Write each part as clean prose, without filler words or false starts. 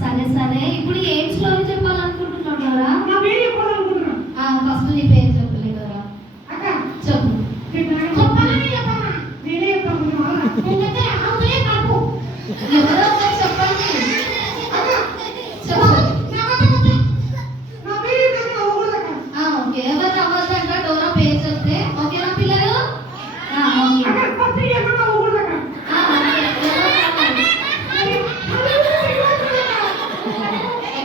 సరే సరే, ఇప్పుడు ఏం స్టోరీ చెప్పాలనుకుంటున్నారా? ఫస్ట్ నీ పేరు చెప్పలేదురా. చెప్పు. ఎవరో చెప్పండి. ఓకే, ఎవరు అవ్వద్దంట డోరా పేరు చెప్తే. ఓకేనా పిల్లలు?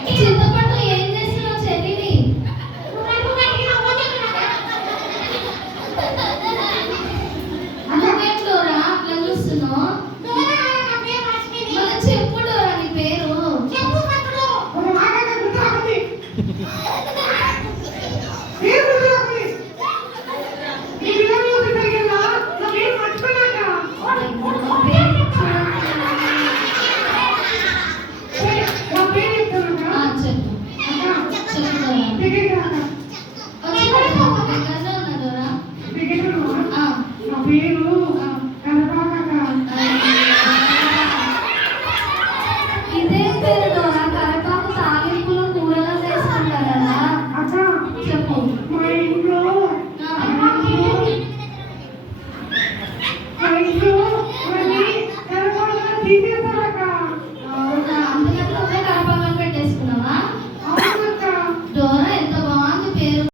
చింతపండు ఏం చేస్తున్నావు చెల్లిని? నువ్వేం డోరా అట్లా చూస్తున్నావు? మళ్ళీ చెప్పు డోరా నీ పేరు. ఇదే పేరు డోరా, కరివేపాకు తాలింపులు కూరలో వేసుకుంటారు కదా. చెప్పు. మా ఇంట్లో